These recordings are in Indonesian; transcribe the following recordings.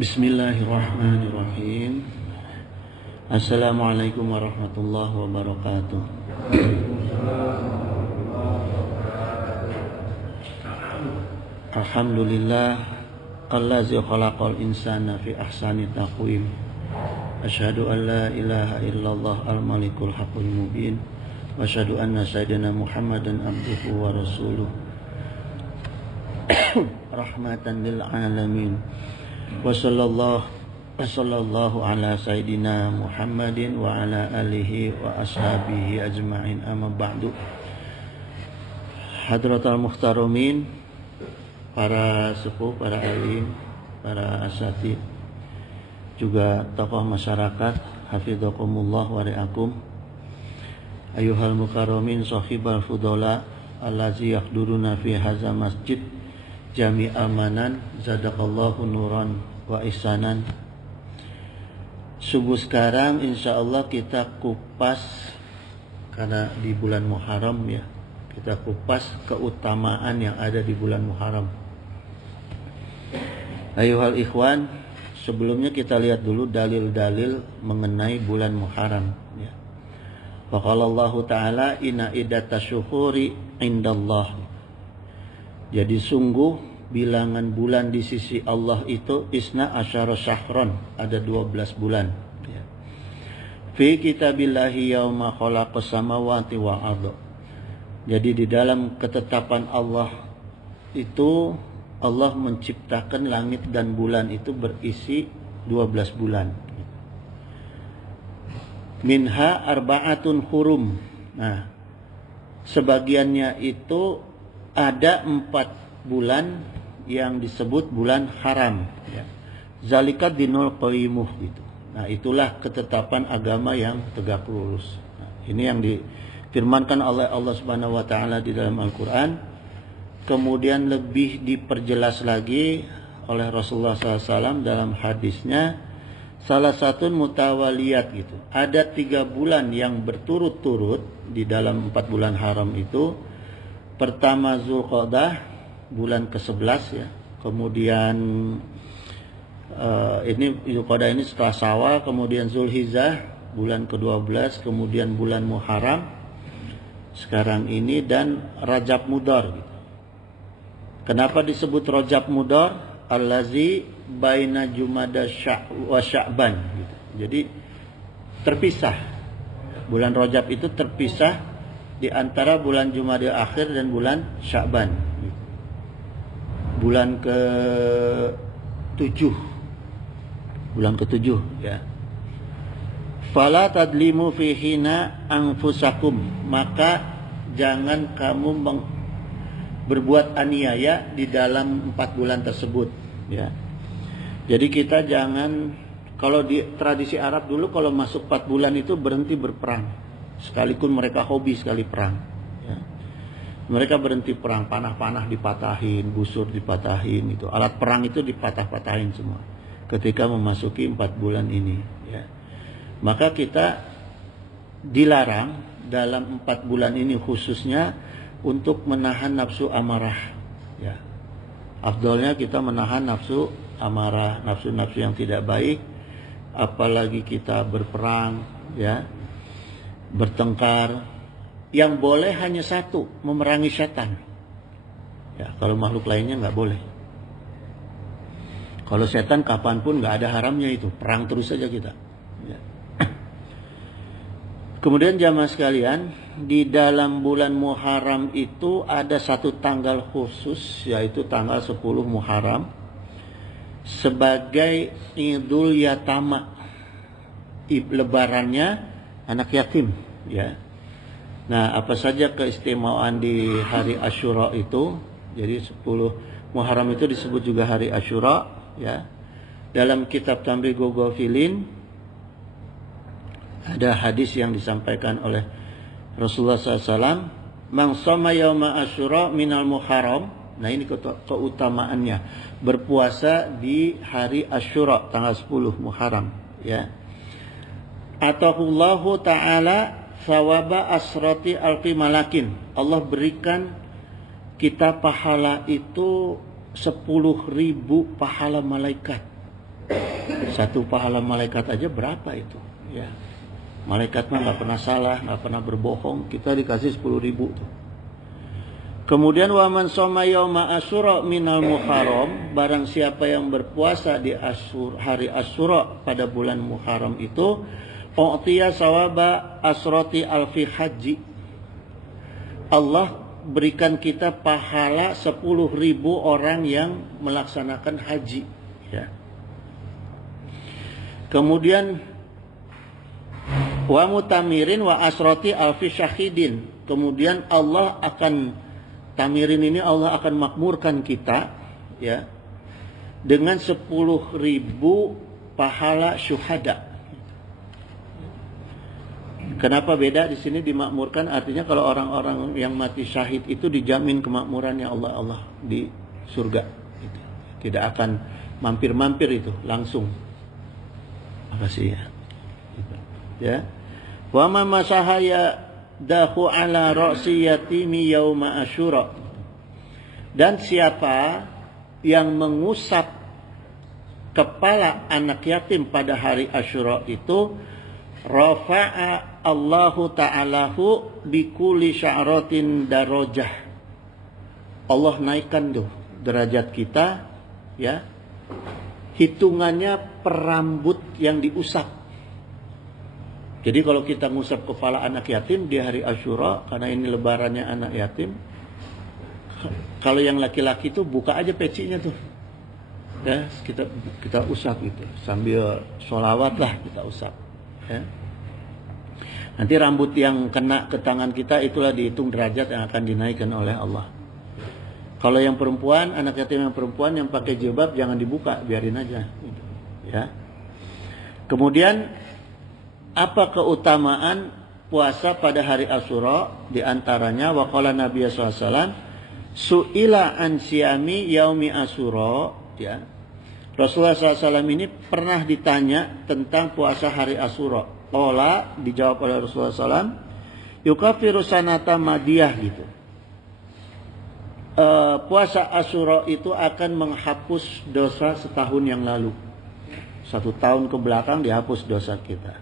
Bismillahirrahmanirrahim. Assalamualaikum warahmatullahi wabarakatuh. Alhamdulillah allazi khalaqal insana fi ahsani taqwim. Asyhadu an la ilaha illallah al-malikul haqqul mubin wa asyhadu anna sayyidina Muhammadan abduhu wa rasuluh rahmatan lil alamin. Wa sallallahu ala sayyidina Muhammadin wa ala alihi wa ashabihi ajma'in, amma ba'du. Hadratal muhtaromin, para sepuh, para alim, para asatid, juga tokoh masyarakat, hafidhakumullah wa ri'akum. Ayuhal mukarramin sahibal fudola allazi yakhduruna fi hadza masjid Jami Amanan, zadakallahu nuran wa ihsanan. Subuh sekarang insyaallah kita kupas, karena di bulan Muharram ya, kita kupas keutamaan yang ada di bulan Muharram. Ayuhal ikhwan, sebelumnya kita lihat dulu dalil-dalil mengenai bulan Muharram ya. Wa qala Allah Ta'ala inna iddatash syuhuri indallah. Jadi sungguh bilangan bulan di sisi Allah itu isna asyara syahron, ada 12 bulan ya. Fi kitabillahi yauma khalaqas samawati wal ardh. Jadi di dalam ketetapan Allah itu, Allah menciptakan langit dan bulan itu berisi 12 bulan. Minha arba'atun hurum. Nah, sebagiannya itu ada 4 bulan yang disebut bulan haram ya. Zalika dinul qayyimah gitu. Nah, itulah ketetapan agama yang tegak lurus. Nah, ini yang difirmankan oleh Allah Subhanahu wa taala di dalam Al-Qur'an. Kemudian lebih diperjelas lagi oleh Rasulullah SAW dalam hadisnya, salah satu mutawaliyat gitu. Ada 3 bulan yang berturut-turut di dalam 4 bulan haram itu. Pertama Zulqa'dah, bulan ke-11 ya. Kemudian ini Zulqa'dah ini setelah Syawal, kemudian Zulhijjah bulan ke-12, kemudian bulan Muharram sekarang ini, dan Rajab Mudhar gitu. Kenapa disebut Rajab Mudhar? Allazi baina Jumada wa Sya'ban gitu. Jadi terpisah. Bulan Rajab itu terpisah di antara bulan Jumadil Akhir dan bulan Sya'ban. Bulan ke-7. Bulan ke-7 ya. Fala tadlimu fihina anfusakum, maka jangan kamu berbuat aniaya di dalam 4 bulan tersebut ya. Jadi kita jangan, kalau di tradisi Arab dulu kalau masuk 4 bulan itu berhenti berperang. Sekalipun mereka hobi sekali perang ya. Mereka berhenti perang, panah-panah dipatahin, busur dipatahin, itu alat perang itu dipatah-patahin semua ketika memasuki 4 bulan ini ya. Maka kita dilarang dalam 4 bulan ini khususnya untuk menahan nafsu amarah ya. Afdolnya kita menahan nafsu amarah, nafsu-nafsu yang tidak baik, apalagi kita berperang ya, bertengkar. Yang boleh hanya satu, memerangi setan ya. Kalau makhluk lainnya nggak boleh. Kalau setan kapanpun nggak ada haramnya, itu perang terus saja kita ya. Kemudian jamaah sekalian, di dalam bulan Muharram itu ada satu tanggal khusus, yaitu tanggal 10 Muharram sebagai Idul Yatama, lebarannya anak yatim ya. Nah, apa saja keistimewaan di hari Asyura itu? Jadi 10 Muharram itu disebut juga hari Asyura ya. Dalam kitab Tamrighul Ghafilin ada hadis yang disampaikan oleh Rasulullah SAW, "Man shoma yauma Asyura minal Muharram." Nah, ini keutamaannya, berpuasa di hari Asyura tanggal 10 Muharram ya. Atahullahu ta'ala sawaba asrati alfi malakin. Allah berikan kita pahala itu 10.000 pahala malaikat Satu pahala malaikat aja berapa itu? Ya. Malaikat mah nggak pernah salah, nggak pernah berbohong. Kita dikasih 10.000 tuh. Kemudian waman soma yauma asyura minal muharram, barang siapa yang berpuasa di hari Asyura pada bulan Muharram itu, u'tiya sawaba asrati alfi haji. Allah berikan kita pahala 10.000 orang yang melaksanakan haji, ya. Kemudian wa mutamirin wa asrati alfi syahidin. Kemudian Allah akan tamirin ini Allah akan makmurkan kita, ya, dengan 10.000 pahala syuhada. Kenapa beda di sini dimakmurkan? Artinya kalau orang-orang yang mati syahid itu dijamin kemakmurannya Allah di surga. Tidak akan mampir-mampir itu, langsung. Makasih ya. Ya. Wa ma masahaya dahu ala ra'si yatimi yauma asyura. Dan siapa yang mengusap kepala anak yatim pada hari Asyura itu, rafa'a Allahu ta'alahu bikulli sya'ratin darajah. Allah naikkan tuh derajat kita, ya. Hitungannya per rambut yang diusap. Jadi kalau kita ngusap kepala anak yatim di hari Asyura, karena ini lebarannya anak yatim, kalau yang laki-laki itu buka aja pecinya tuh, ya, kita usap gitu, sambil sholawat lah kita usap, ya. Nanti rambut yang kena ke tangan kita itulah dihitung derajat yang akan dinaikkan oleh Allah. Kalau yang perempuan, anak yatim yang perempuan yang pakai jilbab jangan dibuka, biarin aja, gitu, ya. Kemudian apa keutamaan puasa pada hari Asyura? Di antaranya waqala Nabi sallallahu alaihi wasallam su'ila an siyami yaumi Asyura, ya. Rasulullah SAW ini pernah ditanya tentang puasa hari Asyura. Qala, dijawab oleh Rasulullah SAW, yukafiru sanata madiyah, gitu. Puasa Asyura itu akan menghapus dosa setahun yang lalu. 1 tahun ke belakang dihapus dosa kita.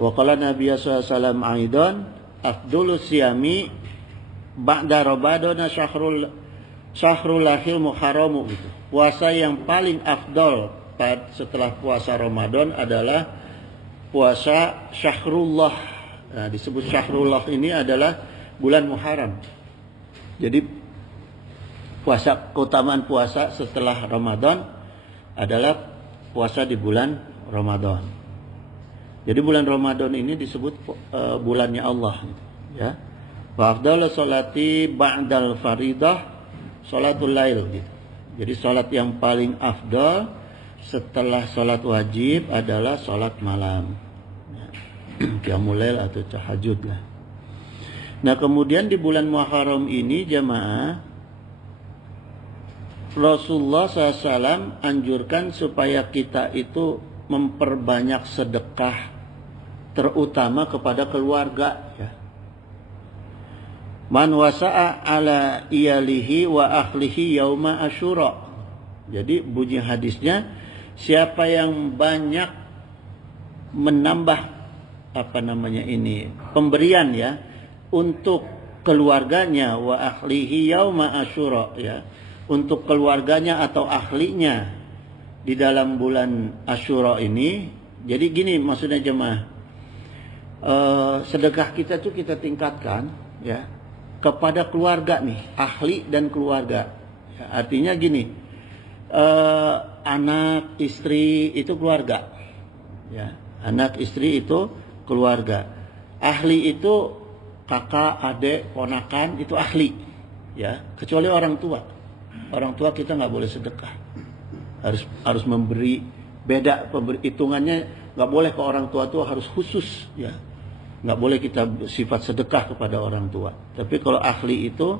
Wa qala Nabi sallallahu alaihi wasallam aidan afdalus siyami ba'da Ramadana syahrul lahil muharram, gitu. Puasa yang paling afdal setelah puasa Ramadan adalah puasa Syahrullah. Nah, disebut Syahrullah ini adalah bulan Muharram. Jadi keutamaan puasa setelah Ramadan adalah puasa di bulan Ramadan. Jadi bulan Ramadan ini disebut bulannya Allah, ya. Wa afdalus sholati ba'dal faridah sholatul lail, gitu. Jadi sholat yang paling afdal setelah sholat wajib adalah sholat malam, qiyamul lail atau tahajud lah. Nah, kemudian di bulan Muharram ini jamaah, Rasulullah SAW anjurkan supaya kita itu memperbanyak sedekah, terutama kepada keluarga, ya. Man wasa'a ala iyalihi wa ahlihi yauma Asyura. Jadi bunyi hadisnya, siapa yang banyak menambah pemberian, ya, untuk keluarganya, wa ahlihi yauma Asyura, ya, untuk keluarganya atau ahlinya di dalam bulan Asyura ini. Jadi gini maksudnya jemaah, sedekah kita tuh kita tingkatkan, ya, kepada keluarga nih, ahli dan keluarga, ya, artinya gini, anak istri itu keluarga, ya, anak istri itu keluarga, ahli itu kakak, adik, ponakan, itu ahli, ya, kecuali orang tua kita nggak boleh sedekah, harus memberi, beda hitungannya, nggak boleh ke orang tua tuh harus khusus, ya, nggak boleh kita sifat sedekah kepada orang tua. Tapi kalau ahli itu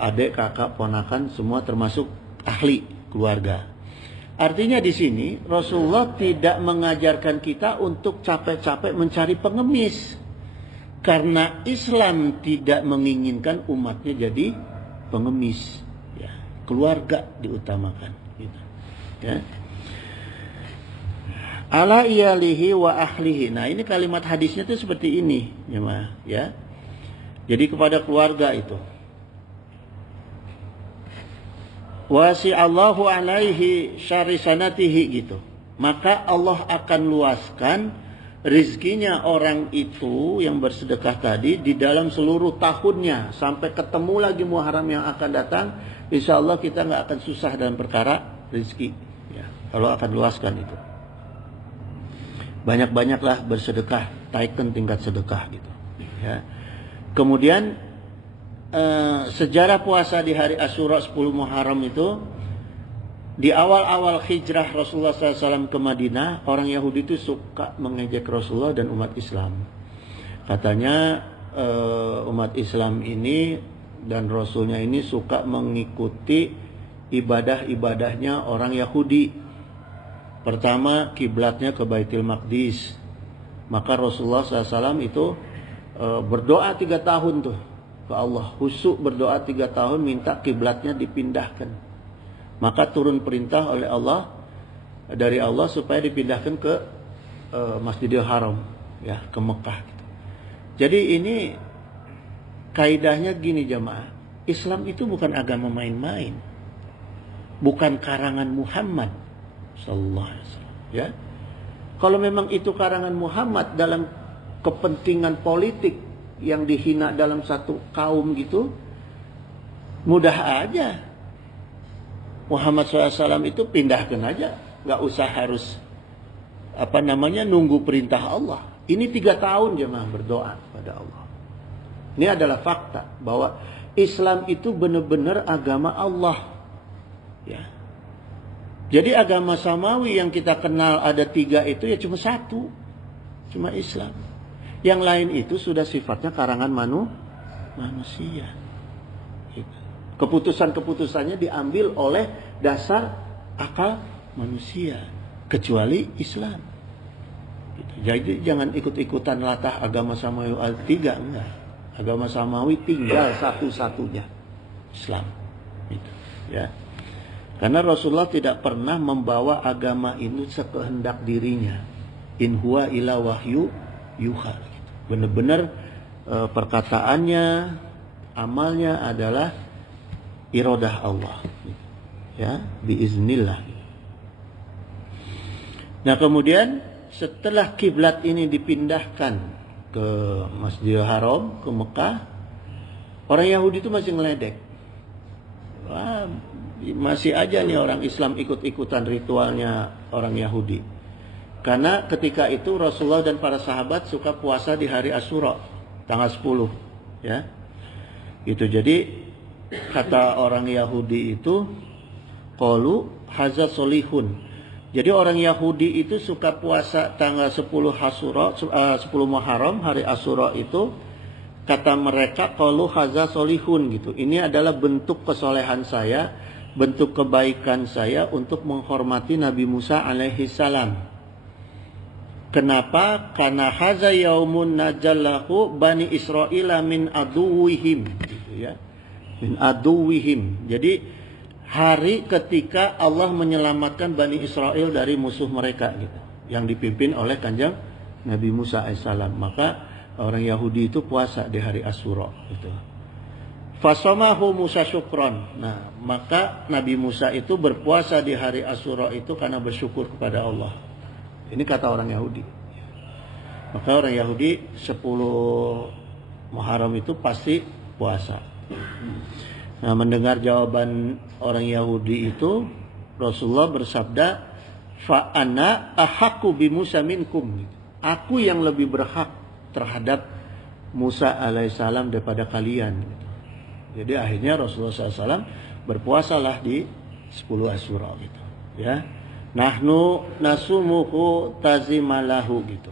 adik, kakak, ponakan semua termasuk ahli keluarga. Artinya di sini Rasulullah tidak mengajarkan kita untuk capek-capek mencari pengemis, karena Islam tidak menginginkan umatnya jadi pengemis, ya. Keluarga diutamakan, gitu. Ya. Ala iyalihi wa ahlihi. Nah, ini kalimat hadisnya itu seperti ini, jemaah, ya. Jadi kepada keluarga itu. Wasi'allahu alaihi syarisanatihi gitu. Maka Allah akan luaskan rizkinya orang itu yang bersedekah tadi di dalam seluruh tahunnya sampai ketemu lagi Muharram yang akan datang. Insya Allah kita nggak akan susah dalam perkara rizki. Ya, Allah akan luaskan itu. Banyak-banyaklah bersedekah, taikkan tingkat sedekah gitu. Ya. Kemudian sejarah puasa di hari Asyura 10 Muharram itu, di awal-awal hijrah Rasulullah SAW ke Madinah, orang Yahudi itu suka mengejek Rasulullah dan umat Islam. Katanya umat Islam ini dan Rasulnya ini suka mengikuti ibadah-ibadahnya orang Yahudi. Pertama, kiblatnya ke Baitul Maqdis. Maka Rasulullah SAW itu berdoa 3 tahun tuh ke Allah. Khusyuk berdoa 3 tahun minta kiblatnya dipindahkan. Maka turun perintah oleh Allah, dari Allah supaya dipindahkan ke Masjidil Haram, ya, ke Mekah. Jadi ini kaidahnya gini jamaah. Islam itu bukan agama main-main. Bukan karangan Muhammad sallallahu alaihi wasallam, ya. Kalau memang itu karangan Muhammad dalam kepentingan politik yang dihina dalam satu kaum gitu, mudah aja Muhammad SAW itu pindahkan aja, nggak usah harus nunggu perintah Allah. Ini 3 tahun jemaah berdoa pada Allah. Ini adalah fakta bahwa Islam itu benar-benar agama Allah, ya. Jadi agama samawi yang kita kenal ada 3 itu ya cuma 1. Cuma Islam. Yang lain itu sudah sifatnya karangan manusia. Keputusan-keputusannya diambil oleh dasar akal manusia. Kecuali Islam. Jadi jangan ikut-ikutan latah agama samawi 3. Enggak. Agama samawi tinggal satu-satunya. Islam. Gitu. Ya. Karena Rasulullah tidak pernah membawa agama ini sekehendak dirinya. In huwa ila wahyu yuha. Benar-benar perkataannya, amalnya adalah iradah Allah. Ya, biiznillah. Nah, kemudian setelah kiblat ini dipindahkan ke Masjidil Haram, ke Mekah, orang Yahudi itu masih ngeledek. Wah, masih aja nih orang Islam ikut-ikutan ritualnya orang Yahudi. Karena ketika itu Rasulullah dan para sahabat suka puasa di hari Asyura, tanggal 10, ya. Itu jadi kata orang Yahudi itu qalu haza solihun. Jadi orang Yahudi itu suka puasa tanggal 10 Asyura, 10 Muharram, hari Asyura itu, kata mereka qalu haza solihun gitu. Ini adalah bentuk kesolehan saya, bentuk kebaikan saya untuk menghormati Nabi Musa alaihi salam. Kenapa? Karena haza yaumun najallahu bani Israila min aduwihim, gitu ya. Min aduwihim. Jadi hari ketika Allah menyelamatkan Bani Israel dari musuh mereka gitu, yang dipimpin oleh Kanjeng Nabi Musa alaihissalam. Maka orang Yahudi itu puasa di hari Asyura gitu. Fasamahu Musa syukron. Nah, maka Nabi Musa itu berpuasa di hari Asyura itu karena bersyukur kepada Allah. Ini kata orang Yahudi. Maka orang Yahudi 10 Muharram itu pasti puasa. Nah, mendengar jawaban orang Yahudi itu, Rasulullah bersabda, fa ana ahaqqu bi Musa minkum. Aku yang lebih berhak terhadap Musa alaihissalam daripada kalian. Jadi akhirnya Rasulullah SAW berpuasalah di 10 Asyura gitu, ya. Nahnu nasumuhu tazimalahu gitu.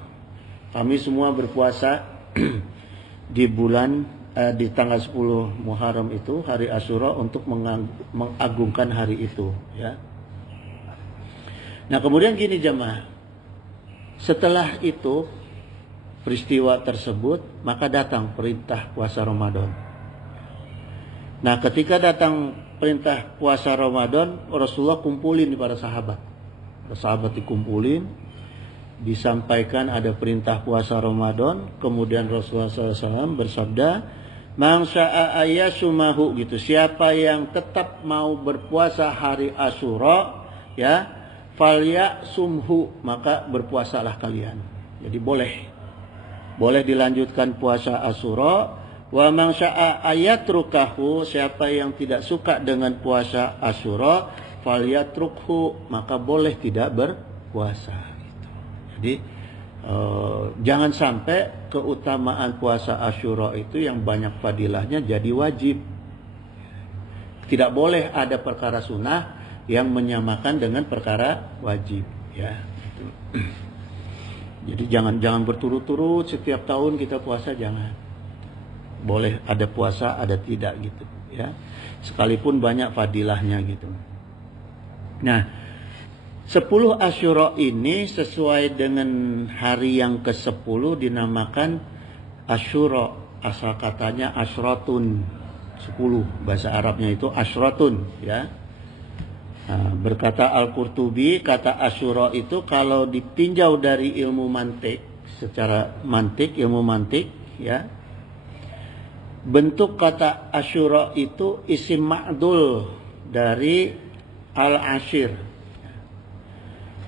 Kami semua berpuasa di bulan di tanggal 10 Muharram itu, hari Asyura, untuk mengagungkan hari itu, ya. Nah, kemudian gini jemaah. Setelah itu peristiwa tersebut, maka datang perintah puasa Ramadan. Nah, ketika datang perintah puasa Ramadan, Rasulullah kumpulin para sahabat. Sahabat dikumpulin, disampaikan ada perintah puasa Ramadan, kemudian Rasulullah SAW bersabda, "Man syaa ayasumahu," gitu. Siapa yang tetap mau berpuasa hari Asyura, ya, falya sumhu, maka berpuasalah kalian. Jadi boleh dilanjutkan puasa Asyura. Wa man syaa ayatrukahu, siapa yang tidak suka dengan puasa Asyura, falyatrukhu, maka boleh tidak berpuasa gitu. Jadi jangan sampai keutamaan puasa Asyura itu yang banyak fadilahnya jadi wajib. Tidak boleh ada perkara sunnah yang menyamakan dengan perkara wajib, ya. Gitu. Jadi jangan berturut-turut setiap tahun kita puasa, jangan. Boleh ada puasa, ada tidak gitu, ya. Sekalipun banyak fadilahnya gitu. Nah, 10 Asyura ini sesuai dengan hari yang ke-10 dinamakan Asyura. Asal katanya Asyratun, 10. Bahasa Arabnya itu Asyratun, ya. Nah, berkata Al-Qurtubi, kata Asyura itu kalau ditinjau dari ilmu mantik, secara mantik, ilmu mantik, ya, bentuk kata Asyura itu isim ma'dul dari al-ashir.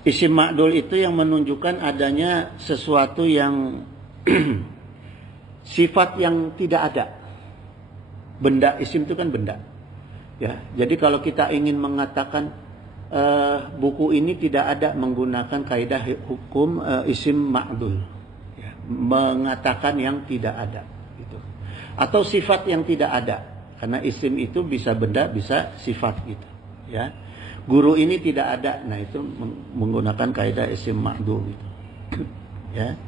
Isim ma'dul itu yang menunjukkan adanya sesuatu yang sifat yang tidak ada. Benda, isim itu kan benda. Ya, jadi kalau kita ingin mengatakan buku ini tidak ada, menggunakan kaidah hukum isim ma'dul. Ya, mengatakan yang tidak ada. Gitu. Atau sifat yang tidak ada, karena isim itu bisa benda, bisa sifat gitu, ya. Guru ini tidak ada, nah itu menggunakan kaidah isim ma'dul gitu. Ya.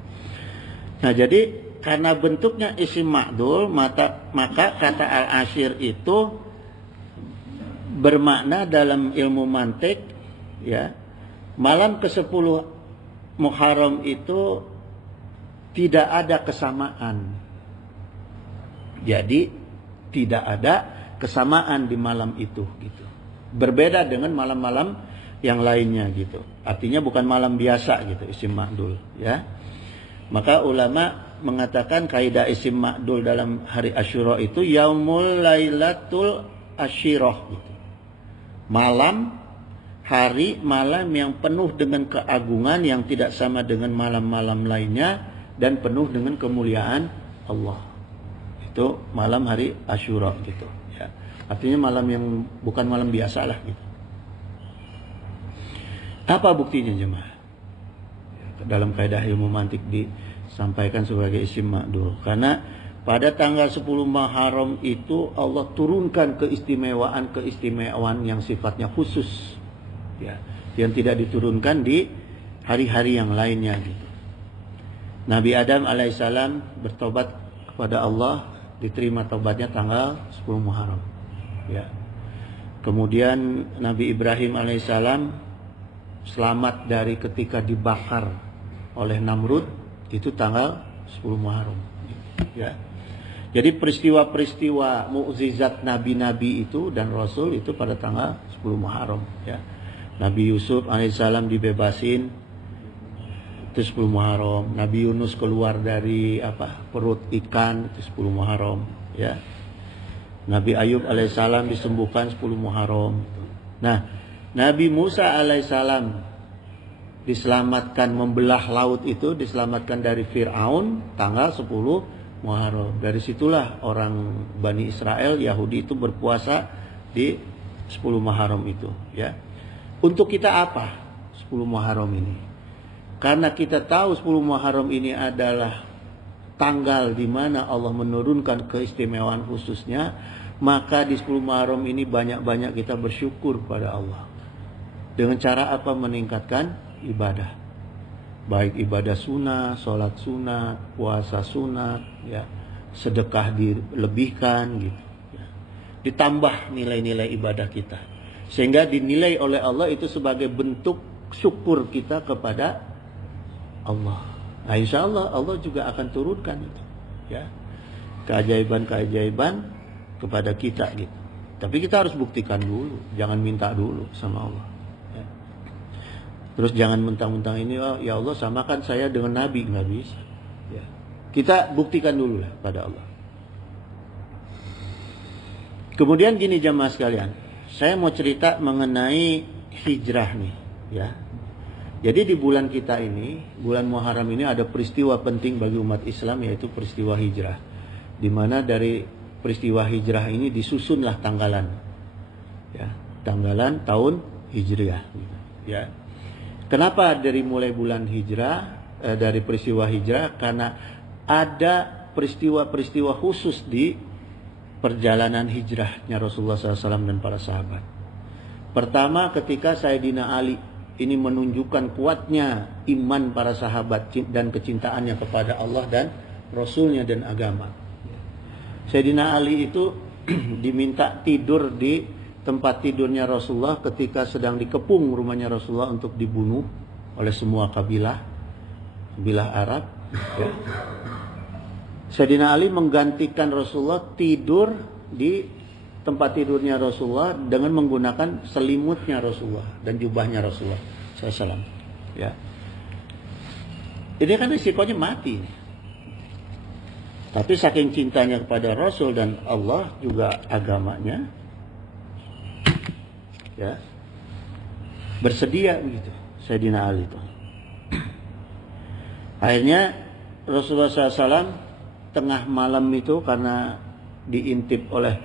Nah, jadi karena bentuknya isim ma'dul, maka kata al-ashir itu bermakna dalam ilmu mantik, ya, malam ke-10 Muharram itu tidak ada kesamaan. Jadi tidak ada kesamaan di malam itu gitu. Berbeda dengan malam-malam yang lainnya gitu. Artinya bukan malam biasa gitu, isim ma'dul, ya. Maka ulama mengatakan kaidah isim ma'dul dalam hari Asyura itu yaumul lailatul asyirah gitu. Malam, hari malam yang penuh dengan keagungan yang tidak sama dengan malam-malam lainnya dan penuh dengan kemuliaan Allah. Itu malam hari Asyura gitu, ya. Artinya malam yang bukan malam biasa lah gitu. Apa buktinya jemaah? Dalam kaidah ilmu mantik disampaikan sebagai isim ma'dul. Karena pada tanggal 10 Muharram itu Allah turunkan keistimewaan yang sifatnya khusus, ya, yang tidak diturunkan di hari-hari yang lainnya gitu. Nabi Adam alaihissalam bertobat kepada Allah, diterima taubatnya tanggal 10 Muharram, ya. Kemudian Nabi Ibrahim alaihissalam selamat dari ketika dibakar oleh Namrud itu tanggal 10 Muharram, ya. Jadi peristiwa-peristiwa mukjizat nabi-nabi itu dan rasul itu pada tanggal 10 Muharram, ya. Nabi Yusuf alaihissalam dibebasin itu 10 Muharram. Nabi Yunus keluar dari perut ikan itu 10 Muharram, ya. Nabi Ayub alaihissalam disembuhkan 10 Muharram. Nah, Nabi Musa alaihissalam diselamatkan membelah laut itu, diselamatkan dari Fir'aun tanggal 10 Muharram. Dari situlah orang Bani Israel Yahudi itu berpuasa di 10 Muharram itu, ya. Untuk kita apa 10 Muharram ini? Karena kita tahu 10 Muharram ini adalah tanggal di mana Allah menurunkan keistimewaan khususnya, maka di 10 Muharram ini banyak-banyak kita bersyukur pada Allah. Dengan cara apa? Meningkatkan ibadah. Baik ibadah sunat, sholat sunat, puasa sunat, ya, sedekah dilebihkan gitu, ya. Ditambah nilai-nilai ibadah kita, sehingga dinilai oleh Allah itu sebagai bentuk syukur kita kepada Allah. Nah, insya Allah Allah juga akan turunkan itu, ya, keajaiban-keajaiban kepada kita gitu. Tapi kita harus buktikan dulu, jangan minta dulu sama Allah. Ya. Terus jangan mentang-mentang ini, oh ya Allah samakan saya dengan Nabi, nggak bisa. Ya. Kita buktikan dulu lah pada Allah. Kemudian gini jamaah sekalian, saya mau cerita mengenai hijrah nih, ya. Jadi di bulan kita ini, bulan Muharram ini ada peristiwa penting bagi umat Islam, yaitu peristiwa hijrah. Di mana dari peristiwa hijrah ini disusunlah tanggalan, ya, tanggalan tahun hijriah, ya. Kenapa dari mulai bulan hijrah, dari peristiwa hijrah? Karena ada peristiwa-peristiwa khusus di perjalanan hijrahnya Rasulullah SAW dan para sahabat. Pertama, ketika Sayyidina Ali ini menunjukkan kuatnya iman para sahabat dan kecintaannya kepada Allah dan Rasulnya dan agama. Sayyidina Ali itu diminta tidur di tempat tidurnya Rasulullah ketika sedang dikepung rumahnya Rasulullah untuk dibunuh oleh semua kabilah Arab. Ya. Sayyidina Ali menggantikan Rasulullah tidur di tempat tidurnya Rasulullah dengan menggunakan selimutnya Rasulullah dan jubahnya Rasulullah SAW. Ya. Ini kan risikonya mati. Tapi saking cintanya kepada Rasul dan Allah juga agamanya, ya, bersedia begitu Sayyidina Ali itu. Akhirnya Rasulullah SAW tengah malam itu, karena diintip oleh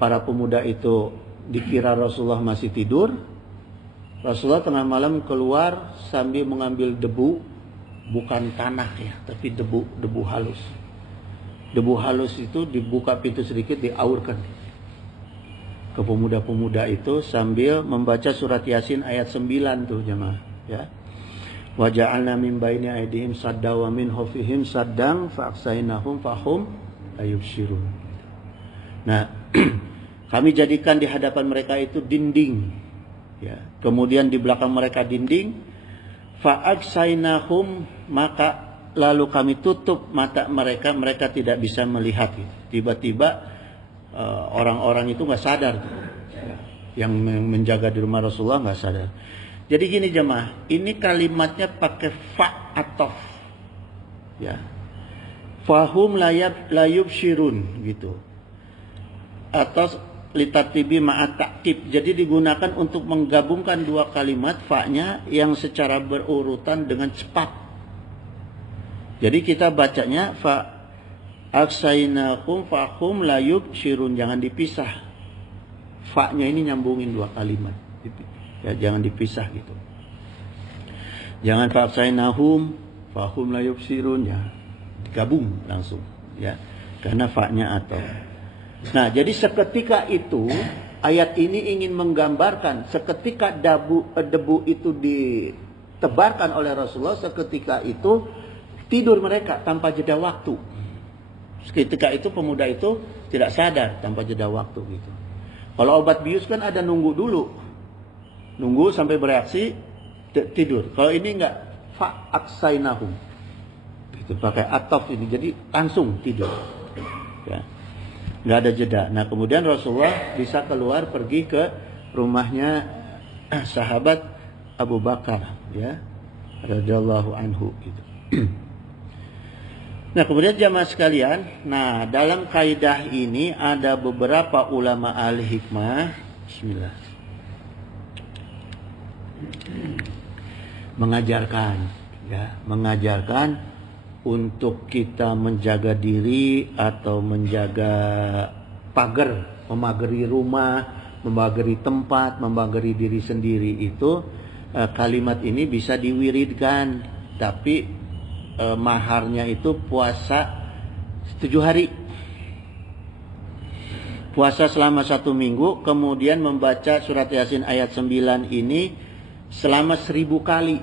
para pemuda itu, dikira Rasulullah masih tidur. Rasulullah tengah malam keluar sambil mengambil debu, bukan tanah ya, tapi debu halus. Debu halus itu dibuka pintu sedikit, diaurkan ke pemuda-pemuda itu sambil membaca surat Yasin ayat 9 tuh jemaah, ya. Wa ja'alna min baini aydihim sadda wa min khalfihim saddan fa'aksainahum fahum ayubsirun. Nah, kami jadikan di hadapan mereka itu dinding, ya. Kemudian di belakang mereka dinding, fa'aksainahum, maka lalu kami tutup mata mereka, mereka tidak bisa melihat. Tiba-tiba orang-orang itu nggak sadar, yang menjaga di rumah Rasulullah nggak sadar. Jadi gini jemaah, ini kalimatnya pakai fa atof, ya. Fahum layub shirun gitu, atau litatibi ma'at ta'kib. Jadi digunakan untuk menggabungkan dua kalimat fa-nya yang secara berurutan dengan cepat. Jadi kita bacanya fa aksainakum fahum layub shirun, jangan dipisah. Fa-nya ini nyambungin dua kalimat. Ya, jangan dipisah gitu. Jangan fa aksainahum fahum layub shirun, ya. Digabung langsung, ya. Karena fa-nya atau. Nah, jadi seketika itu ayat ini ingin menggambarkan seketika debu itu ditebarkan oleh Rasulullah, seketika itu tidur mereka tanpa jeda waktu. Seketika itu pemuda itu tidak sadar tanpa jeda waktu gitu. Kalau obat bius kan ada nunggu dulu. Nunggu sampai bereaksi tidur. Kalau ini enggak, fa aksainahum. Itu pakai atof ini, jadi langsung tidur. Ya. Enggak ada jeda. Nah, kemudian Rasulullah bisa keluar pergi ke rumahnya sahabat Abu Bakar, ya. Radhiyallahu anhu gitu. Nah, kemudian jamaah sekalian, nah dalam kaidah ini ada beberapa ulama ahli hikmah, bismillah, mengajarkan untuk kita menjaga diri atau menjaga pagar, memagari rumah, memagari tempat, memagari diri sendiri itu, kalimat ini bisa diwiridkan, tapi maharnya itu puasa 7 hari. Puasa selama 1 minggu, kemudian membaca surat Yasin ayat 9 ini selama 1000 kali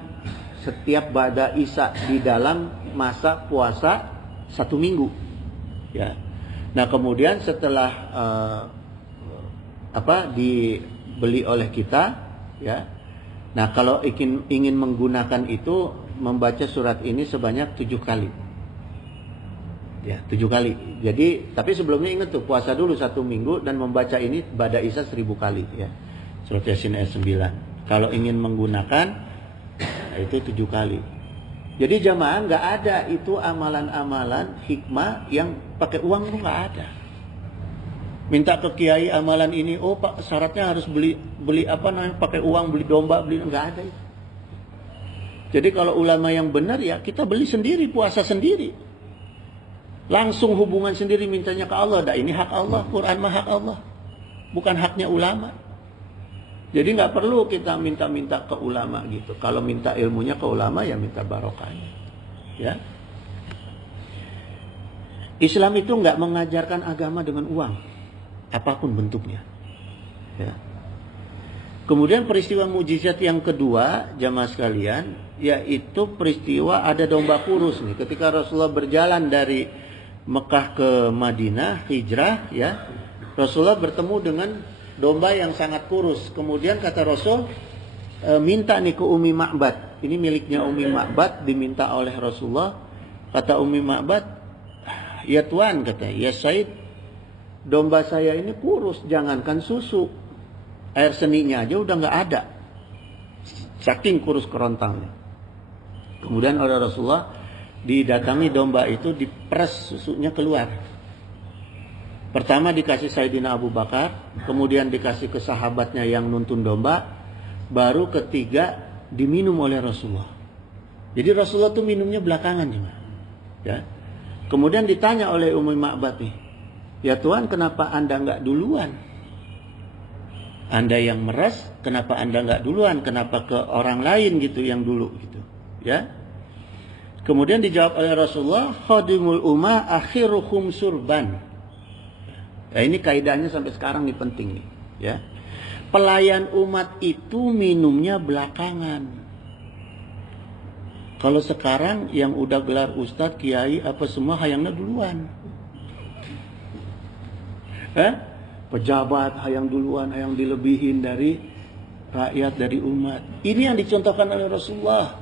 setiap ba'da isya di dalam masa puasa 1 minggu, ya. Nah, kemudian setelah dibeli oleh kita, ya. Nah, kalau ingin menggunakan itu, membaca surat ini sebanyak 7 kali. Ya, 7 kali. Jadi, tapi sebelumnya ingat tuh, puasa dulu 1 minggu dan membaca ini ba'da Isya 1000 kali ya. Surat Yasin ayat 9. Kalau ingin menggunakan itu 7 kali. Jadi jamaah nggak ada itu amalan-amalan hikmah yang pakai uang tuh nggak ada. Minta ke kiai amalan ini, oh Pak syaratnya harus beli apa namanya pakai uang, beli domba, beli nggak ada itu. Jadi kalau ulama yang benar ya kita beli sendiri, puasa sendiri. Langsung hubungan sendiri mintanya ke Allah. Dah ini hak Allah, Quran mah hak Allah. Bukan haknya ulama. Jadi nggak perlu kita minta-minta ke ulama gitu. Kalau minta ilmunya ke ulama ya minta barokahnya. Ya. Islam itu nggak mengajarkan agama dengan uang, apapun bentuknya. Ya. Kemudian peristiwa mujizat yang kedua, jamaah sekalian, yaitu peristiwa ada domba kurus nih. Ketika Rasulullah berjalan dari Mekah ke Madinah, hijrah ya. Rasulullah bertemu dengan domba yang sangat kurus. Kemudian kata Rasul, minta nih ke Ummi Ma'bad. Ini miliknya Ummi Ma'bad, diminta oleh Rasulullah. Kata Ummi Ma'bad, ya Tuan, kata, ya Said, domba saya ini kurus, jangankan susu, air seninya aja udah nggak ada, saking kurus kerontangnya. Kemudian oleh Rasulullah didatangi domba itu, diperes susunya keluar. Pertama dikasih Sayyidina Abu Bakar, kemudian dikasih ke sahabatnya yang nuntun domba, baru ketiga diminum oleh Rasulullah. Jadi Rasulullah tuh minumnya belakangan juga. Ya. Kemudian ditanya oleh Ummi Ma'bad nih, ya Tuan kenapa Anda nggak duluan? Anda yang meres, kenapa Anda nggak duluan? Kenapa ke orang lain gitu yang dulu gitu? Ya. Kemudian dijawab oleh Rasulullah, khadimul umma akhiruhum surban. Ya, ini kaidahnya sampai sekarang nih penting nih, ya. Pelayan umat itu minumnya belakangan. Kalau sekarang yang udah gelar ustadz, kiai apa semua hayangnya duluan. Pejabat hayang duluan, hayang dilebihin dari rakyat, dari umat. Ini yang dicontohkan oleh Rasulullah.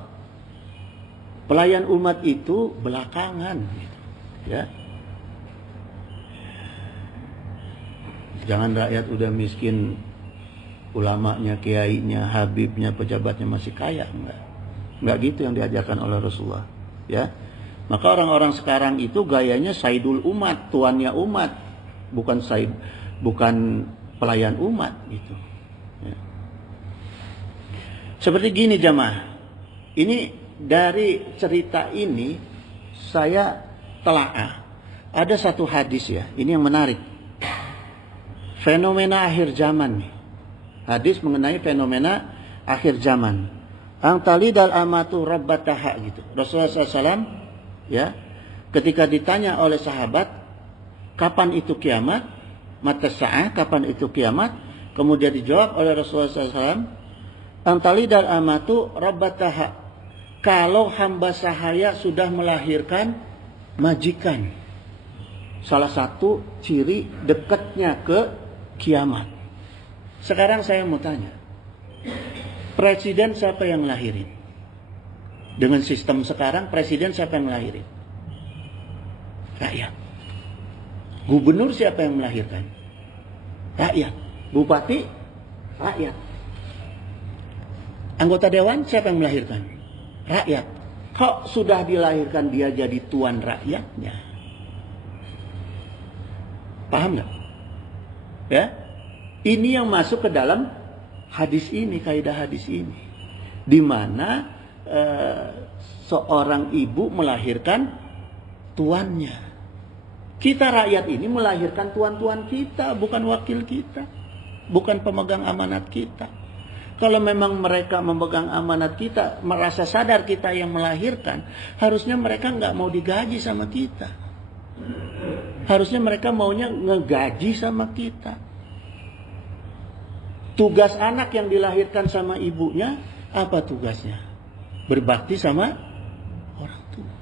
Pelayan umat itu belakangan, ya. Jangan rakyat udah miskin, ulamanya, kiainya, habibnya, pejabatnya masih kaya, enggak gitu yang diajarkan oleh Rasulullah, ya. Maka orang-orang sekarang itu gayanya saidul umat, tuannya umat, bukan pelayan umat gitu. Ya. Seperti gini jamaah, ini dari cerita ini saya telaah. Ada satu hadis ya, ini yang menarik. Fenomena akhir zaman nih. Hadis mengenai fenomena akhir zaman. Ang talidal amatu rabbataha gitu. Rasulullah SAW ya, ketika ditanya oleh sahabat, kapan itu kiamat? Mata sa'ah, kapan itu kiamat? Kemudian dijawab oleh Rasulullah SAW, ang talidal amatu rabbataha. Kalau hamba sahaya sudah melahirkan majikan. Salah satu ciri dekatnya ke kiamat. Sekarang saya mau tanya, presiden siapa yang lahirin? Dengan sistem sekarang, presiden siapa yang lahirin? Rakyat. Gubernur siapa yang melahirkan? Rakyat. Bupati? Rakyat. Anggota dewan siapa yang melahirkan? Rakyat. Kok sudah dilahirkan dia jadi tuan rakyatnya? Paham nggak? Ya, ini yang masuk ke dalam hadis ini, kaidah hadis ini, di mana seorang ibu melahirkan tuannya. Kita rakyat ini melahirkan tuan-tuan kita, bukan wakil kita, bukan pemegang amanat kita. Kalau memang mereka memegang amanat kita, merasa sadar kita yang melahirkan, harusnya mereka nggak mau digaji sama kita. Harusnya mereka maunya ngegaji sama kita. Tugas anak yang dilahirkan sama ibunya, apa tugasnya? Berbakti sama orang tua.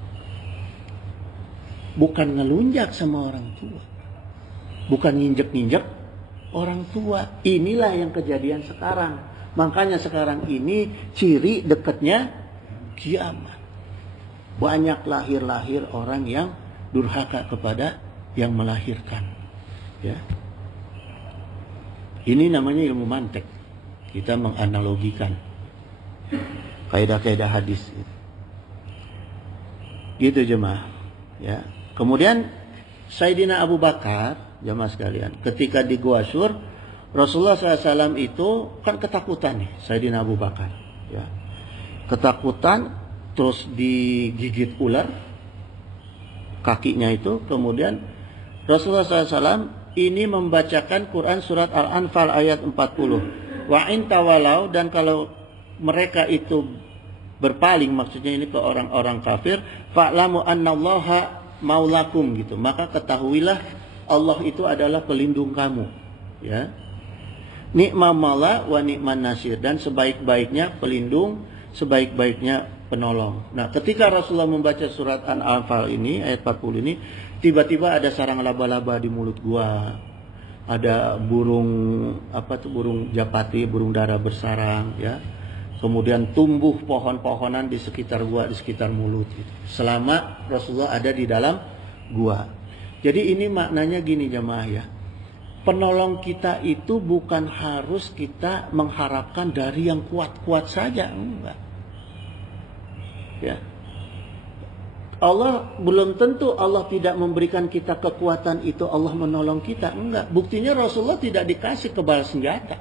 Bukan ngelunjak sama orang tua. Bukan nginjek-nginjek orang tua. Inilah yang kejadian sekarang. Makanya sekarang ini ciri dekatnya kiamat. Banyak lahir-lahir orang yang durhaka kepada yang melahirkan. Ya. Ini namanya ilmu mantek. Kita menganalogikan kaidah-kaidah hadis. Gitu jemaah. Ya. Kemudian Sayyidina Abu Bakar, jemaah sekalian, ketika di Gua Syur, Rasulullah SAW itu kan ketakutan nih, Sayyidina Abu Bakar. Ya. Ketakutan, terus digigit ular kakinya itu. Kemudian Rasulullah SAW ini membacakan Quran surat Al-Anfal ayat 40. Wa in tawalau, dan kalau mereka itu berpaling, maksudnya ini ke orang-orang kafir, fa'lamu annallaha maulakum gitu. Maka ketahuilah Allah itu adalah pelindung kamu. Ya. Ni'ma maula wa ni'man nasir, dan sebaik-baiknya pelindung, sebaik-baiknya penolong. Nah, ketika Rasulullah membaca surat Al-Anfal ini ayat 40 ini, tiba-tiba ada sarang laba-laba di mulut gua. Ada burung burung japati, burung dara bersarang, ya. Kemudian tumbuh pohon-pohonan di sekitar gua, di sekitar mulut gitu. Selama Rasulullah ada di dalam gua. Jadi ini maknanya gini jemaah ya. Penolong kita itu bukan harus kita mengharapkan dari yang kuat-kuat saja, enggak. Ya. Allah belum tentu Allah tidak memberikan kita kekuatan itu Allah menolong kita, enggak. Buktinya Rasulullah tidak dikasih kebal senjata.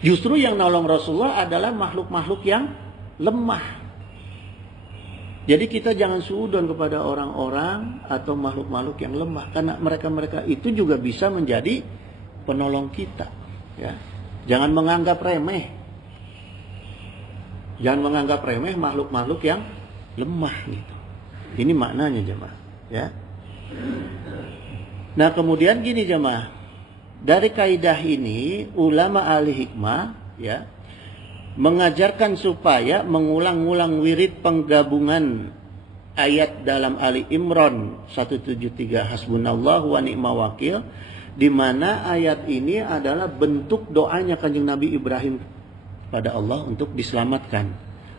Justru yang nolong Rasulullah adalah makhluk-makhluk yang lemah. Jadi kita jangan suudzon kepada orang-orang atau makhluk-makhluk yang lemah, karena mereka-mereka itu juga bisa menjadi penolong kita. Ya. Jangan menganggap remeh. Jangan menganggap remeh makhluk-makhluk yang lemah gitu. Ini maknanya jemaah. Ya. Nah kemudian gini jemaah, dari kaidah ini ulama ahli hikmah ya mengajarkan supaya mengulang-ulang wirid penggabungan ayat dalam Ali Imran 173 hasbunallahu wa ni'mal wakil, di mana ayat ini adalah bentuk doanya Kanjeng Nabi Ibrahim pada Allah untuk diselamatkan.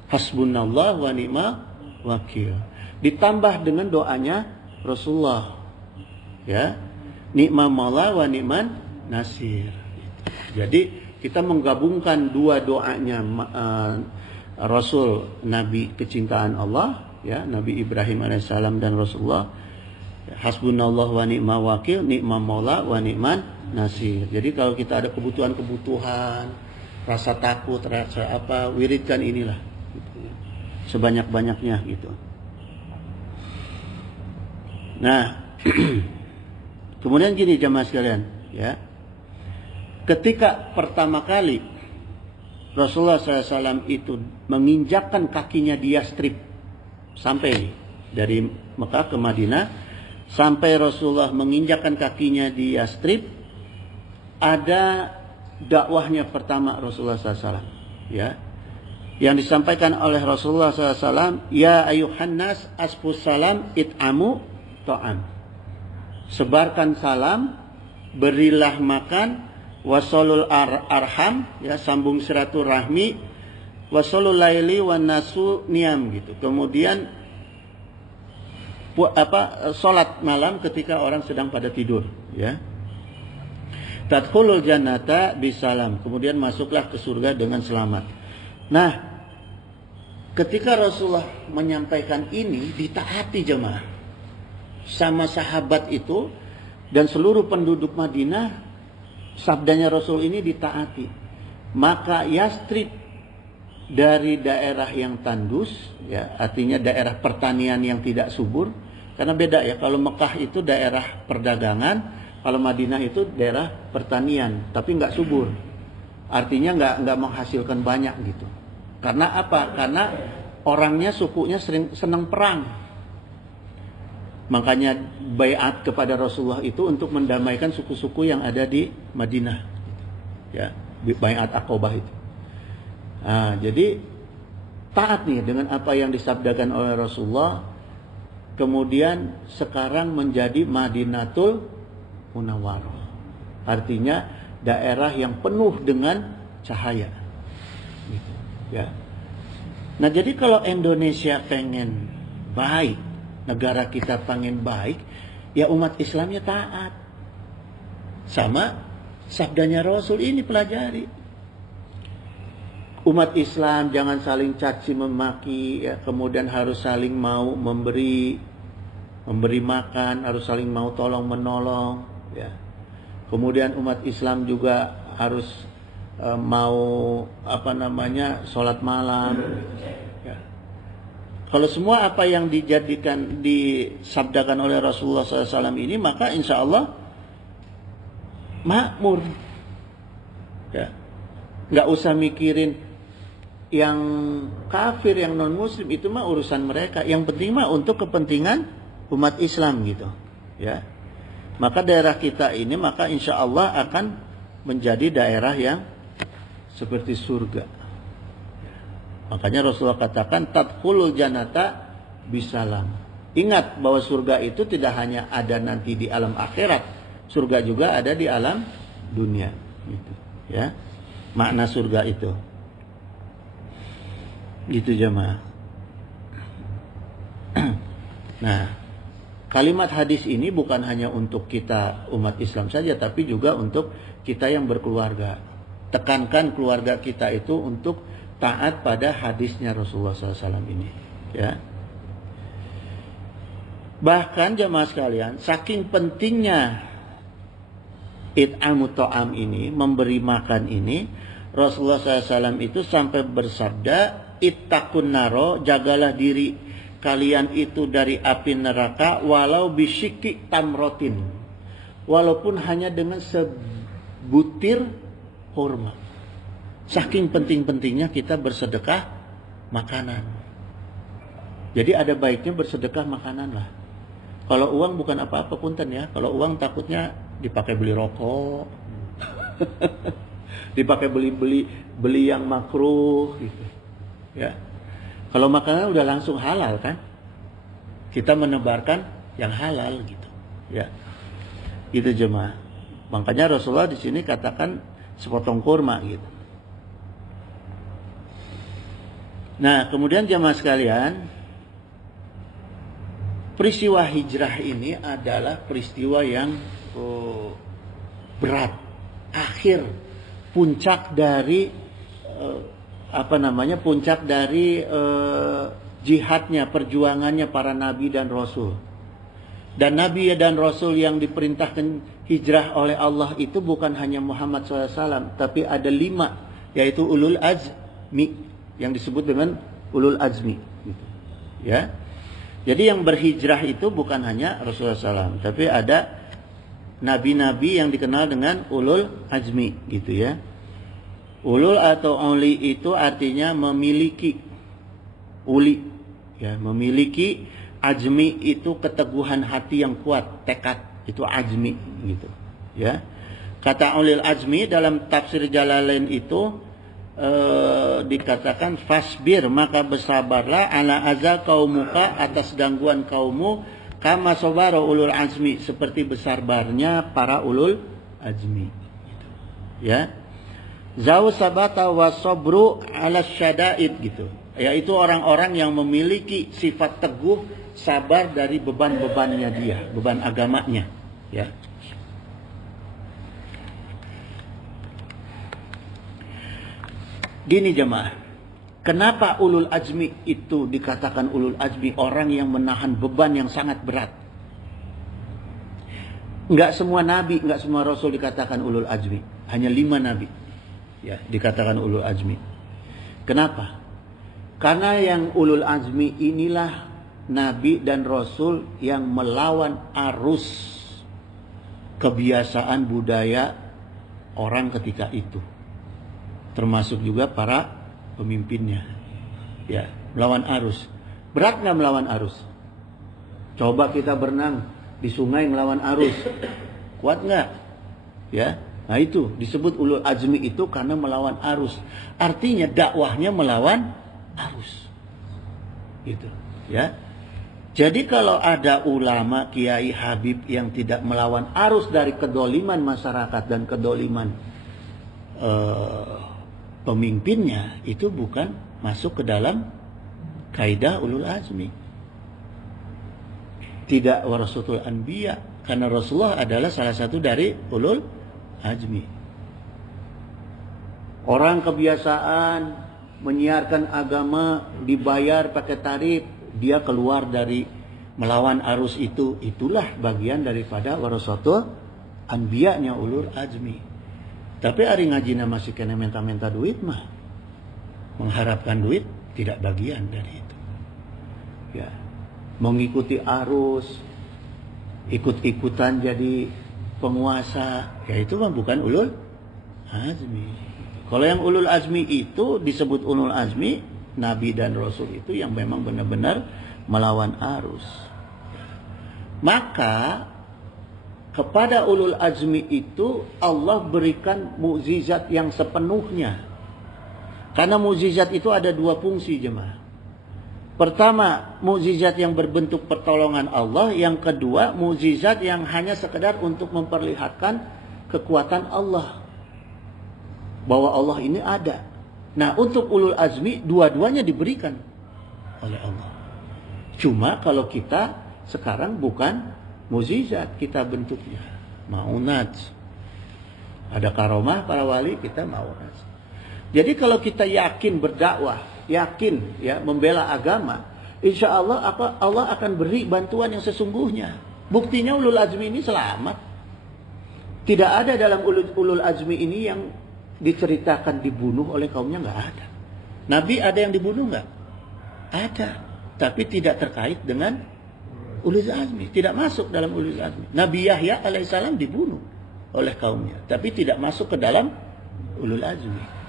Hasbunallahu wa ni'mal wakil. Ditambah dengan doanya Rasulullah. Ya. Ni'mal maula wa ni'man nasir. Jadi kita menggabungkan dua doanya Rasul Nabi kecintaan Allah ya, Nabi Ibrahim alaihissalam dan Rasulullah. Hasbunallah wa ni'mal wakil, ni'mal maula wa ni'man nasir. Jadi kalau kita ada kebutuhan-kebutuhan, rasa takut, rasa apa, wiridkan inilah gitu. Sebanyak-banyaknya gitu. Nah, kemudian gini jemaah sekalian, ya. Ketika pertama kali Rasulullah SAW itu menginjakkan kakinya di Yastrib, sampai dari Mekah ke Madinah, sampai Rasulullah menginjakkan kakinya di Yastrib, ada dakwahnya pertama Rasulullah SAW, ya, yang disampaikan oleh Rasulullah SAW, ya ayuhan nas asfus salam it'amu ta'am, sebarkan salam, berilah makan, wasolul arham ya, sambung silaturahmi, wasolul laili wan nasu niam gitu. Kemudian salat malam ketika orang sedang pada tidur ya. Tadkhulul jannata bisalam, kemudian masuklah ke surga dengan selamat. Nah, ketika Rasulullah menyampaikan ini ditaati jemaah sama sahabat itu dan seluruh penduduk Madinah. Sabdanya Rasul ini ditaati. Maka Yastrib dari daerah yang tandus, ya, artinya daerah pertanian yang tidak subur. Karena beda ya, kalau Mekah itu daerah perdagangan, kalau Madinah itu daerah pertanian, tapi nggak subur. Artinya nggak menghasilkan banyak gitu. Karena apa? Karena orangnya sukunya senang perang. Makanya baiat kepada Rasulullah itu untuk mendamaikan suku-suku yang ada di Madinah. Ya, baiat Aqabah itu. Nah, jadi taat nih dengan apa yang disabdakan oleh Rasulullah. Kemudian sekarang menjadi Madinatul Munawwarah. Artinya daerah yang penuh dengan cahaya. Gitu, ya. Nah, jadi kalau Indonesia pengen baik, negara kita pengen baik, ya umat Islamnya taat. Sama sabdanya Rasul ini pelajari. Umat Islam jangan saling caci memaki, ya, kemudian harus saling mau memberi makan, harus saling mau tolong menolong, ya. Kemudian umat Islam juga harus mau sholat malam. Ya. Kalau semua apa yang disabdakan oleh Rasulullah SAW ini, maka insya Allah makmur. Ya. Nggak usah mikirin yang kafir, yang non muslim, itu mah urusan mereka. Yang penting mah untuk kepentingan umat Islam gitu. Ya. Maka daerah kita ini maka insya Allah akan menjadi daerah yang seperti surga. Makanya Rasulullah katakan tadkhulul jannata bisalam. Ingat bahwa surga itu tidak hanya ada nanti di alam akhirat, surga juga ada di alam dunia. Gitu. Ya, makna surga itu. Gitu jemaah. Nah, kalimat hadis ini bukan hanya untuk kita umat Islam saja, tapi juga untuk kita yang berkeluarga. Tekankan keluarga kita itu untuk taat pada hadisnya Rasulullah SAW ini. Ya. Bahkan jemaah sekalian, saking pentingnya it'amut ta'am ini, memberi makan ini, Rasulullah SAW itu sampai bersabda, ittaqun naro, jagalah diri kalian itu dari api neraka, walau bisyikki tamrotin, walaupun hanya dengan sebutir kurma. Saking penting-pentingnya kita bersedekah makanan. Jadi ada baiknya bersedekah makanan lah. Kalau uang bukan apa-apa punten ya. Kalau uang takutnya dipakai beli rokok, dipakai beli yang makruh gitu. Ya. Kalau makanan udah langsung halal kan? Kita menebarkan yang halal gitu. Ya. Itu jemaah. Makanya Rasulullah di sini katakan sepotong kurma gitu. Nah, kemudian jemaah sekalian, peristiwa hijrah ini adalah peristiwa yang berat. Akhir puncak dari puncak dari jihadnya, perjuangannya para nabi dan rasul. Dan nabi dan rasul yang diperintahkan hijrah oleh Allah itu bukan hanya Muhammad SAW, tapi ada 5, yaitu ulul azmi, yang disebut dengan ulul azmi. Ya, jadi yang berhijrah itu bukan hanya Rasulullah SAW, tapi ada nabi-nabi yang dikenal dengan ulul azmi, gitu ya. Ulul atau uli itu artinya memiliki, uli, ya, memiliki. Azmi itu keteguhan hati yang kuat, tekad, itu azmi, gitu, ya. Kata ulil azmi dalam tafsir Jalalain itu dikatakan fasbir, maka bersabarlah, ala azza qaumuka, atas gangguan kaummu, kama sabara ulul azmi, seperti bersabarnya para ulul azmi, gitu. Ya. Zau sabata wa sabru ala syada'id, gitu. Yaitu orang-orang yang memiliki sifat teguh, sabar dari beban-bebannya dia, beban agamanya, ya. Gini jemaah, kenapa ulul azmi itu dikatakan ulul azmi, orang yang menahan beban yang sangat berat? Enggak semua nabi, enggak semua rasul dikatakan ulul azmi. Hanya 5 nabi, ya, dikatakan ulul azmi. Kenapa? Karena yang ulul azmi inilah nabi dan rasul yang melawan arus kebiasaan budaya orang ketika itu, termasuk juga para pemimpinnya, ya, melawan arus. Berat nggak melawan arus? Coba kita berenang di sungai melawan arus, kuat nggak? Ya, nah itu disebut ulul azmi itu karena melawan arus. Artinya dakwahnya melawan arus, gitu, ya. Jadi kalau ada ulama, kiai, habib yang tidak melawan arus dari kedoliman masyarakat dan kedoliman pemimpinnya, itu bukan masuk ke dalam kaidah ulul azmi. tidak warasatul anbiya, karena Rasulullah adalah salah satu dari ulul azmi. Orang kebiasaan menyiarkan agama, dibayar pakai tarif, dia keluar dari melawan arus itu, itulah bagian daripada warasatul anbiya-nya ulul azmi. Tapi ari ngajina masih kena minta-minta duit mah, mengharapkan duit tidak bagian dari itu. Ya, mengikuti arus, ikut-ikutan jadi penguasa, ya itu mah bukan ulul azmi. Kalau yang ulul azmi itu disebut ulul azmi, nabi dan rasul itu yang memang benar-benar melawan arus. Maka kepada ulul azmi itu Allah berikan mukjizat yang sepenuhnya. Karena mukjizat itu ada dua fungsi, jemaah. Pertama, mukjizat yang berbentuk pertolongan Allah. Yang kedua, mukjizat yang hanya sekedar untuk memperlihatkan kekuatan Allah, bahwa Allah ini ada. Nah, untuk ulul azmi dua-duanya diberikan oleh Allah. Cuma kalau kita sekarang bukan mukjizat, kita bentuknya maunat. Ada karomah para wali, kita maunat. Jadi kalau kita yakin berdakwah, yakin ya membela agama, insya Allah Allah akan beri bantuan yang sesungguhnya. Buktinya ulul azmi ini selamat. Tidak ada dalam ulul azmi ini yang diceritakan dibunuh oleh kaumnya, nggak ada. Nabi ada yang dibunuh nggak? Ada, tapi tidak terkait dengan ulul azmi, tidak masuk dalam ulul azmi. Nabi Yahya alaihissalam dibunuh oleh kaumnya, tapi tidak masuk ke dalam ulul azmi.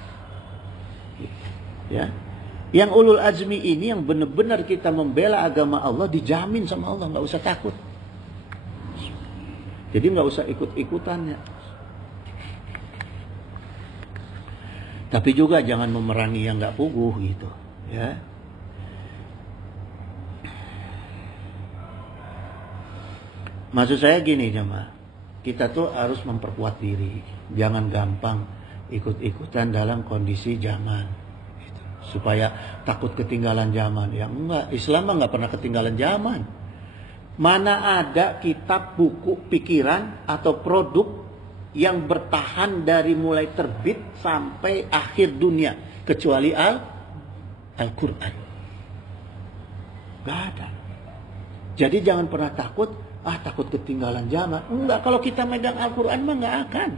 Ya, yang ulul azmi ini yang benar-benar kita membela agama Allah dijamin sama Allah, nggak usah takut. Jadi nggak usah ikut-ikutannya. Tapi juga jangan memerangi yang nggak puguh gitu, ya. Maksud saya gini, jemaah, kita tuh harus memperkuat diri, jangan gampang ikut-ikutan dalam kondisi zaman, gitu. Supaya takut ketinggalan zaman. Ya enggak, Islam mah nggak pernah ketinggalan zaman. Mana ada kitab, buku, pikiran atau produk yang bertahan dari mulai terbit sampai akhir dunia kecuali Al-Quran. Gak ada. Jadi jangan pernah takut, takut ketinggalan zaman. Enggak, kalau kita megang Al-Quran mah gak akan.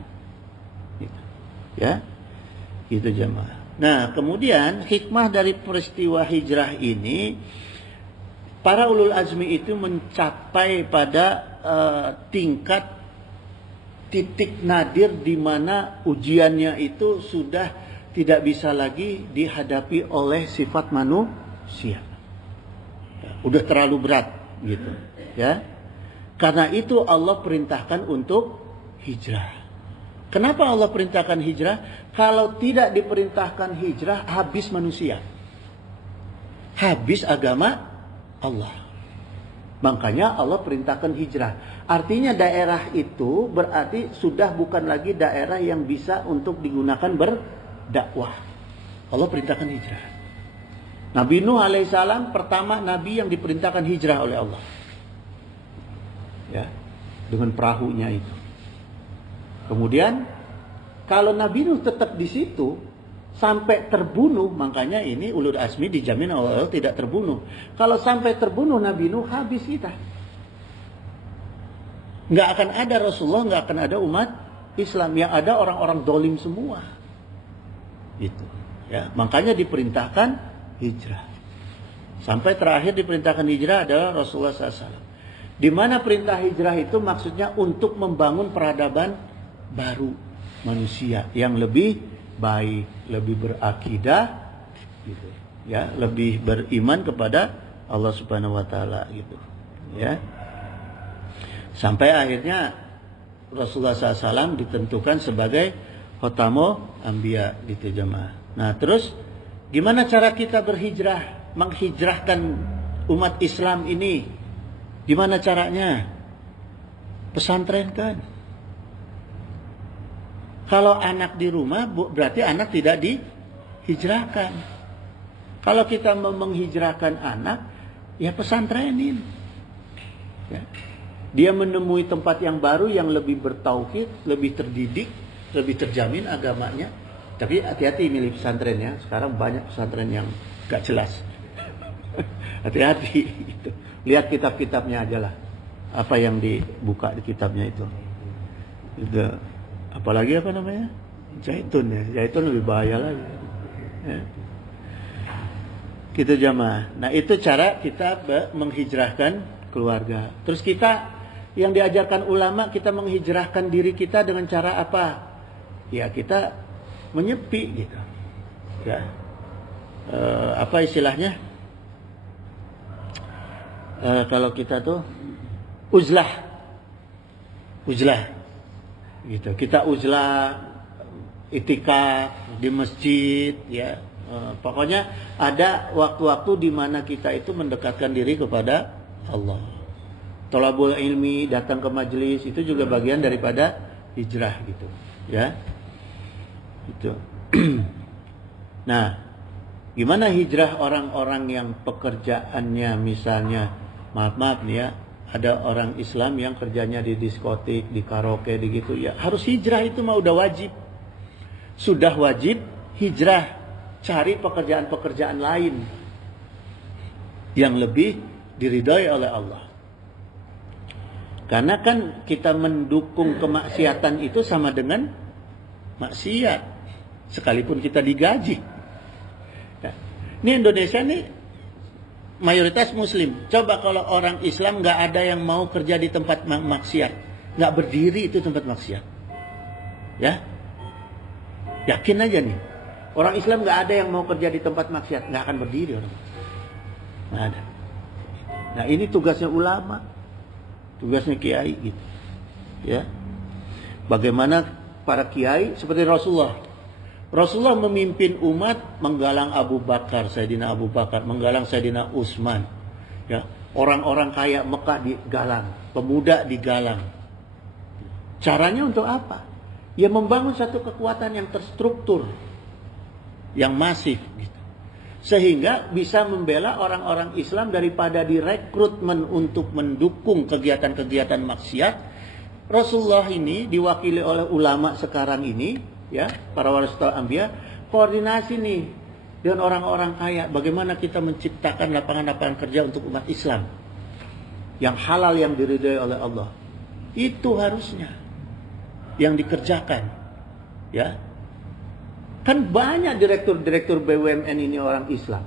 Gitu. Ya, itu jemaah. Nah, kemudian hikmah dari peristiwa hijrah ini, para ulul azmi itu mencapai pada tingkat titik nadir di mana ujiannya itu sudah tidak bisa lagi dihadapi oleh sifat manusia. Udah terlalu berat gitu, ya. Karena itu Allah perintahkan untuk hijrah. Kenapa Allah perintahkan hijrah? Kalau tidak diperintahkan hijrah, habis manusia. Habis agama Allah. Makanya Allah perintahkan hijrah. Artinya daerah itu berarti sudah bukan lagi daerah yang bisa untuk digunakan berdakwah. Allah perintahkan hijrah. Nabi Nuh alaihissalam pertama nabi yang diperintahkan hijrah oleh Allah. Ya, dengan perahunya itu. Kemudian kalau Nabi Nuh tetap di situ sampai terbunuh, makanya ini ulul azmi dijamin Allah tidak terbunuh. Kalau sampai terbunuh Nabi Nuh, habis kita. Nggak akan ada Rasulullah, nggak akan ada umat Islam, yang ada orang-orang dolim semua. Itu, ya. Makanya diperintahkan hijrah. Sampai terakhir diperintahkan hijrah adalah Rasulullah SAW. Di mana perintah hijrah itu maksudnya untuk membangun peradaban baru manusia yang lebih baik, lebih berakidah, gitu, ya, lebih beriman kepada Allah Subhanahu Wa Taala, gitu, ya. Sampai akhirnya Rasulullah SAW ditentukan sebagai khotamul anbiya, gitu jemaah. Nah, terus gimana cara kita berhijrah, menghijrahkan umat Islam ini? Gimana caranya? Pesantren kan. Kalau anak di rumah berarti anak tidak dihijrahkan. Kalau kita mau menghijrahkan anak, ya pesantrenin. Ya. Dia menemui tempat yang baru yang lebih bertauhid, lebih terdidik, lebih terjamin agamanya. Tapi hati-hati milih pesantren ya. Sekarang banyak pesantren yang gak jelas. Hati-hati gitu. Lihat kitab-kitabnya aja lah. Apa yang dibuka di kitabnya itu. Itu. Apalagi apa namanya? Zaitun ya. Zaitun lebih bahaya lagi. Ya. Gitu jamaah. Nah itu cara kita menghijrahkan keluarga. Terus kita yang diajarkan ulama, kita menghijrahkan diri kita dengan cara apa? Ya kita menyepi gitu. Ya. Apa istilahnya? Kalau kita tuh uzlah gitu. Kita uzlah itikaf di masjid ya. Pokoknya ada waktu-waktu di mana kita itu mendekatkan diri kepada Allah. Thalabul ilmi, datang ke majelis itu juga bagian daripada hijrah gitu, ya. Itu. Nah, gimana hijrah orang-orang yang pekerjaannya misalnya, maaf nih ya, ada orang Islam yang kerjanya di diskotik, di karaoke, di gitu ya, harus hijrah itu mah udah wajib. Sudah wajib hijrah. Cari pekerjaan-pekerjaan lain yang lebih diridhai oleh Allah. Karena kan kita mendukung kemaksiatan itu sama dengan maksiat, sekalipun kita digaji. Nah, ini Indonesia nih mayoritas Muslim. Coba kalau orang Islam nggak ada yang mau kerja di tempat maksiat, nggak berdiri itu tempat maksiat, ya, yakin aja nih. Orang Islam nggak ada yang mau kerja di tempat maksiat, nggak akan berdiri orang. Nggak ada. Nah ini tugasnya ulama, tugasnya kiai gitu, ya. Bagaimana para kiai seperti Rasulullah. Rasulullah memimpin umat, menggalang Abu Bakar, Sayyidina Abu Bakar, menggalang Sayyidina Utsman, ya. Orang-orang kaya Mekah digalang, pemuda digalang. Caranya untuk apa? Ya membangun satu kekuatan yang terstruktur, yang masif gitu. Sehingga bisa membela orang-orang Islam daripada direkrutmen untuk mendukung kegiatan-kegiatan maksiat. Rasulullah ini diwakili oleh ulama sekarang ini, ya, para warasatul anbiya, koordinasi nih dengan orang-orang kaya, bagaimana kita menciptakan lapangan-lapangan kerja untuk umat Islam yang halal, yang diridhai oleh Allah. Itu harusnya yang dikerjakan, ya. Kan banyak direktur-direktur BUMN ini orang Islam.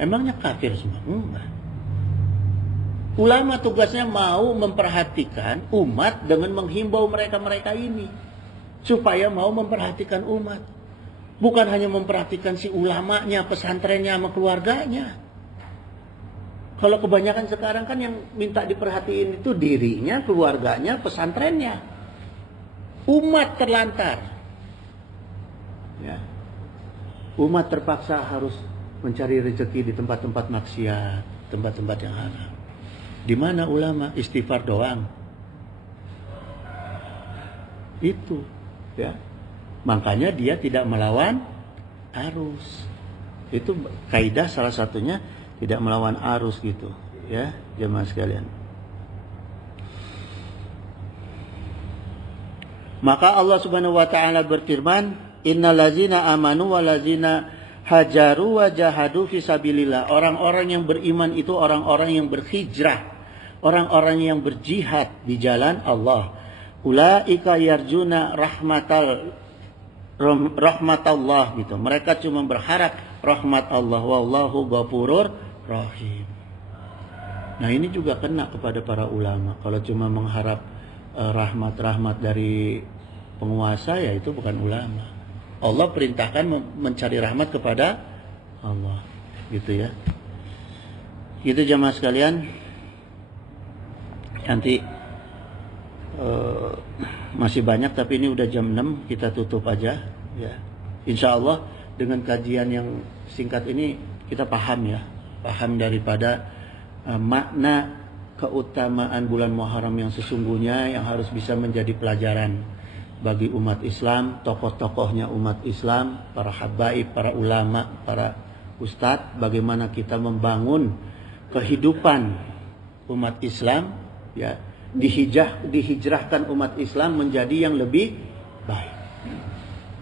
Emangnya kafir semua? Enggak. Ulama tugasnya mau memperhatikan umat dengan menghimbau mereka-mereka ini supaya mau memperhatikan umat. Bukan hanya memperhatikan si ulamanya, pesantrennya, sama keluarganya. Kalau kebanyakan sekarang kan yang minta diperhatiin itu dirinya, keluarganya, pesantrennya. Umat terlantar. Ya. Umat terpaksa harus mencari rezeki di tempat-tempat maksiat, tempat-tempat yang haram. Di mana ulama? Istighfar doang. Itu, ya. Makanya dia tidak melawan arus. Itu kaidah salah satunya, tidak melawan arus gitu, ya, jemaah sekalian. Maka Allah Subhanahu wa taala berfirman, innal ladzina amanu wal ladzina hajaru wa jahadu fi sabilillah. Orang-orang yang beriman itu orang-orang yang berhijrah, orang-orang yang berjihad di jalan Allah. Ulaika yarjuna rahmatallah gitu. Mereka cuma berharap rahmat Allah, wallahu ghafurur rahim. Nah, ini juga kena kepada para ulama. Kalau cuma mengharap rahmat-rahmat dari penguasa, ya itu bukan ulama. Allah perintahkan mencari rahmat kepada Allah, gitu ya. Gitu jamaah sekalian. Nanti masih banyak, tapi ini udah jam 6, kita tutup aja ya. Insya Allah dengan kajian yang singkat ini kita paham ya, paham daripada makna keutamaan bulan Muharram yang sesungguhnya, yang harus bisa menjadi pelajaran bagi umat Islam, tokoh-tokohnya umat Islam, para habaib, para ulama, para ustadz, bagaimana kita membangun kehidupan umat Islam, ya, dihijrahkan umat Islam menjadi yang lebih baik.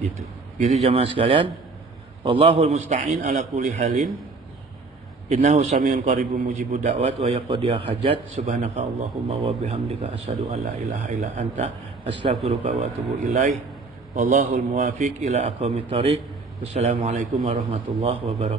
Gitu. Gitu jamaah sekalian. Wallahul musta'in ala kulli halin. Innahu samiun qaribun mujibud da'wat wa yaqdiya hajat. Subhanaka Allahumma wa bihamdika asyhadu an la ilaha illa anta astaghfiruka wa atubu ilaih. Wallahul muwafiq ila aqwamit thoriq. Wassalamualaikum warahmatullahi wabarakatuh.